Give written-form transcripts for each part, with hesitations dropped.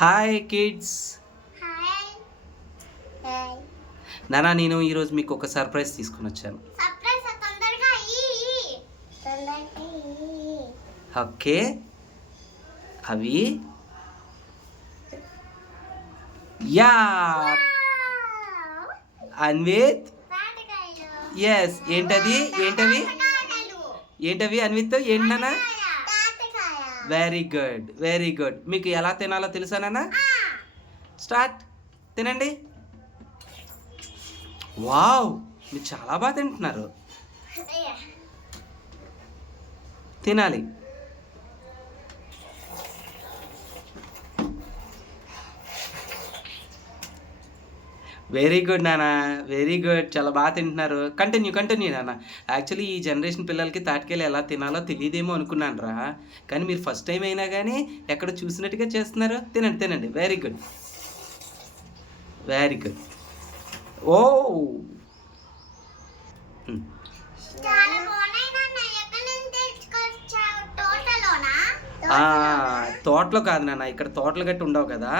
Hi kids. Hi. Hi. నానా నేను ఈరోజు మీకు ఒక సర్ప్రైజ్ తీసుకుని వచ్చాను. సర్ప్రైజ్ తొందరగా తొందరగా ఓకే, అవి యా అన్విత్. ఎస్, ఏంటది? ఏంటవి ఏంటవి అన్విత్? ఏంటి నాన్న? Very good, very good. మీకు ఎలా తినాలో తెలుసా నాన్న? స్టార్ట్. తినండి. వావ్, మీరు చాలా బాగా తింటున్నారు. తినాలి. వెరీ గుడ్ నాన్న, వెరీ గుడ్. చాలా బాగా తింటున్నారు. కంటిన్యూ నాన్న. యాక్చువల్లీ ఈ జనరేషన్ పిల్లలకి తాటికాయలు ఎలా తినాలో తెలియదేమో అనుకున్నాను రా, కానీ మీరు ఫస్ట్ టైం అయినా కానీ ఎక్కడ చూసినట్టుగా చేస్తున్నారు. తినండి తినండి. Very good, very good. ఓ తోటలో కాదు నాన్న, ఇక్కడ తోటలు గట్టి ఉండవు కదా.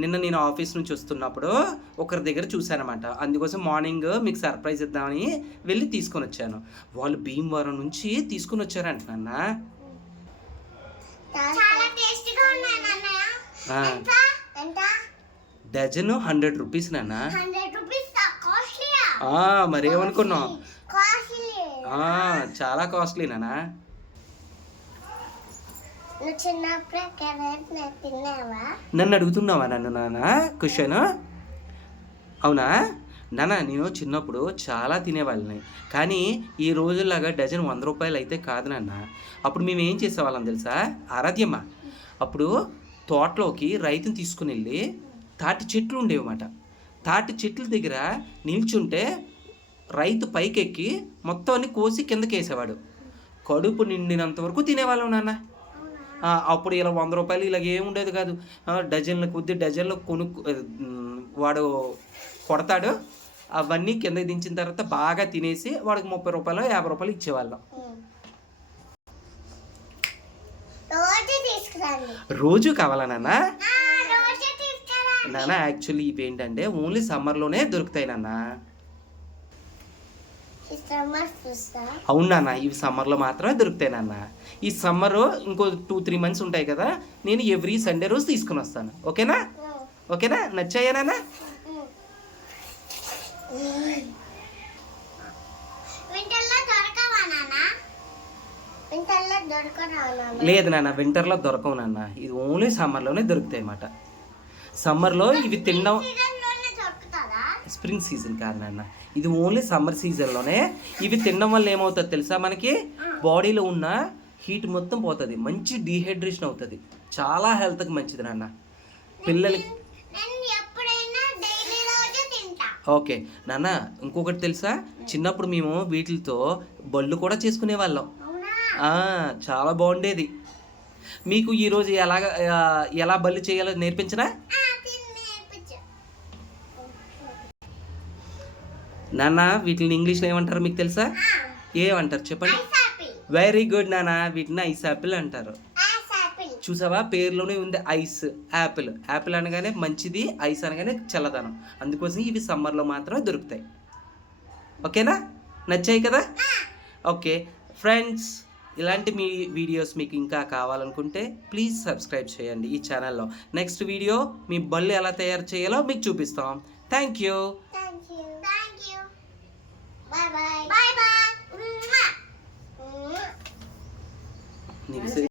నిన్న నేను ఆఫీస్ నుంచి వస్తున్నప్పుడు ఒకరి దగ్గర చూశానమాట. అందుకోసం మార్నింగ్ మీకు సర్ప్రైజ్ ఇద్దామని వెళ్ళి తీసుకొని వచ్చాను. వాళ్ళు భీమవరం నుంచి తీసుకుని వచ్చారంట నాన్న. డజన్ 100 రూపీస్ నాన్న. మరేమనుకున్నావు? చాలా కాస్ట్లీ నాన్న. నన్ను అడుగుతున్నావా నాన్న క్వశ్చన్? అవునా నాన్న, నేను చిన్నప్పుడు చాలా తినేవాళ్ళని, కానీ ఈ రోజుల్లాగా డజన్ 100 రూపాయలు అయితే కాదు నాన్న. అప్పుడు మేము ఏం చేసేవాళ్ళం తెలుసా? ఆరాధ్యమ్మ అప్పుడు తోటలోకి రైతుని తీసుకుని వెళ్ళి తాటి చెట్లు ఉండేవన్నమాట. తాటి చెట్ల దగ్గర నిల్చుంటే రైతు పైకెక్కి మొత్తం అన్ని కోసి కిందకి వేసేవాడు. కడుపు నిండినంత వరకు తినేవాళ్ళం నాన్న. అప్పుడు ఇలా 100 రూపాయలు ఇలాగ ఏముండేది కాదు. డజన్ల కొద్ది డజన్లు వాడు కొడతాడు. అవన్నీ కిందకి దించిన తర్వాత బాగా తినేసి వాడికి 30 రూపాయలు 50 రూపాయలు ఇచ్చేవాళ్ళం. రోజు కావాలా నాన్న? నాన్న యాక్చువల్లీ ఇవి ఏంటంటే ఓన్లీ సమ్మర్లోనే దొరుకుతాయి నాన్న. అవును నాన్న, ఇవి సమ్మర్లో మాత్రమే దొరుకుతాయి నాన్న. ఈ సమ్మర్ ఇంకో 2-3 మంత్స్ ఉంటాయి కదా, నేను ఎవ్రీ సండే రోజు తీసుకుని వస్తాను. ఓకేనా? ఓకేనా? నచ్చాయా నాన్న? లేదు నాన్న, వింటర్లో దొరకవు నాన్న. ఇది ఓన్లీ సమ్మర్లోనే దొరుకుతాయి అన్నమాట. సమ్మర్లో ఇవి తినడం స్ప్రింగ్ సీజన్ కాదు నాన్న, ఇది ఓన్లీ సమ్మర్ సీజన్లోనే. ఇవి తినడం వల్ల ఏమవుతుంది తెలుసా? మనకి బాడీలో ఉన్న హీట్ మొత్తం పోతుంది, మంచి డీహైడ్రేషన్ అవుతుంది, చాలా హెల్త్కి మంచిది నాన్న పిల్లలకి. ఓకే నాన్న, ఇంకొకటి తెలుసా? చిన్నప్పుడు మేము వీటితో బళ్ళు కూడా చేసుకునే వాళ్ళం. చాలా బాగుండేది. మీకు ఈరోజు ఎలా బళ్ళు చేయాలో నేర్పించనా నాన్న? వీటిని ఇంగ్లీష్లో ఏమంటారు మీకు తెలుసా? ఏమంటారు చెప్పండి? వెరీ గుడ్ నాన్న, వీటిని ఐస్ యాపిల్ అంటారు. చూసావా, పేరులోనే ఉంది ఐస్ యాపిల్. యాపిల్ అనగానే మంచిది, ఐస్ అనగానే చల్లదనం. అందుకోసం ఇవి సమ్మర్లో మాత్రమే దొరుకుతాయి. ఓకేనా? నచ్చాయి కదా? ఓకే ఫ్రెండ్స్, ఇలాంటి మీ వీడియోస్ మీకు ఇంకా కావాలనుకుంటే ప్లీజ్ సబ్స్క్రైబ్ చేయండి ఈ ఛానల్లో. నెక్స్ట్ వీడియో మీ బళ్ళు ఎలా తయారు చేయాలో మీకు చూపిస్తాం. Thank you. Bye bye. Bye bye.